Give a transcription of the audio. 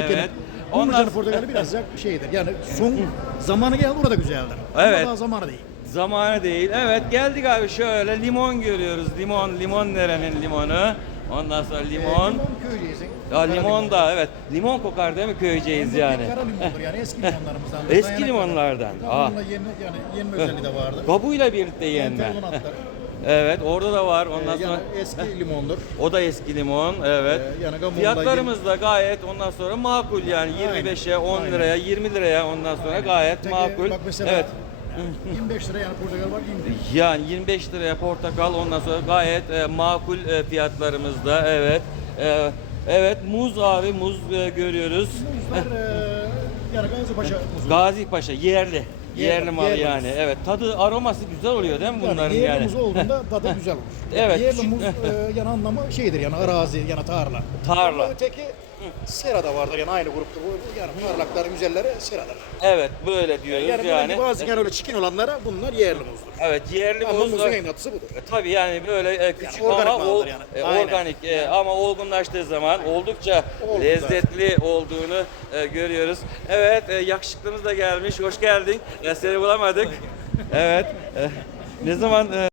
Evet. evet. Ondan- portakalı biraz da şeydir. Yani son zamanı geldi orada güzeldir. Evet. Ama daha zamanı değil. Zamanı değil. Evet geldik abi şöyle limon görüyoruz. Limon, limon nerenin limonu? Ondan sonra limon. Ee, limon köyceğizin. Ya limon da evet. Limon kokar değil mi köyceğiz yani? Kara limondur yani eski limonlarımızdan. Eski limonlardan. Aa. Onunla yenme, yani yenme özelliği de vardı. Kabuğuyla birlikte yenme. Evet orada da var. Ondan Ee, sonra yani eski limondur. o da eski limon. Evet. Ee, yani Fiyatlarımız da gayet ondan sonra makul yani Aynen, 25'e 10 aynen. liraya 20 liraya ondan sonra gayet Peki, makul. Bak mesela Evet. 25 lira yani portakal bak 20 lira. Yani 25 liraya portakal ondan sonra gayet e, makul e, fiyatlarımızda evet. E, evet muz abi muz e, görüyoruz. Muzlar eee yani Gazi Paşa muzu. Gazi Paşa yerli. Yerli, mal yerli yani. Evet. Tadı aroması güzel oluyor değil mi bunların yani yerli yani? muz olduğunda tadı güzel olur. Evet. Yerli muz eee, yani anlamı şeydir yani arazi yani tarla. Tarla. Ama öteki serada vardır yani aynı grupta. Bu yani parlakların güzelleri seradır. Evet böyle diyoruz Yani, yani. yani bazı yani öyle çikin olanlara bunlar yerli muzdur. Evet yerli Ama muz. muzun e, en katısı budur. Tabii yani böyle e, küçük organik ama ol- yani. e, Aynen. organik e, ama olgunlaştığı zaman oldukça Olgun lezzetli olduğunu e, görüyoruz. Evet e, yakışıklımız da gelmiş. Hoş geldin. Ya seni bulamadık. evet. e, ne zaman e,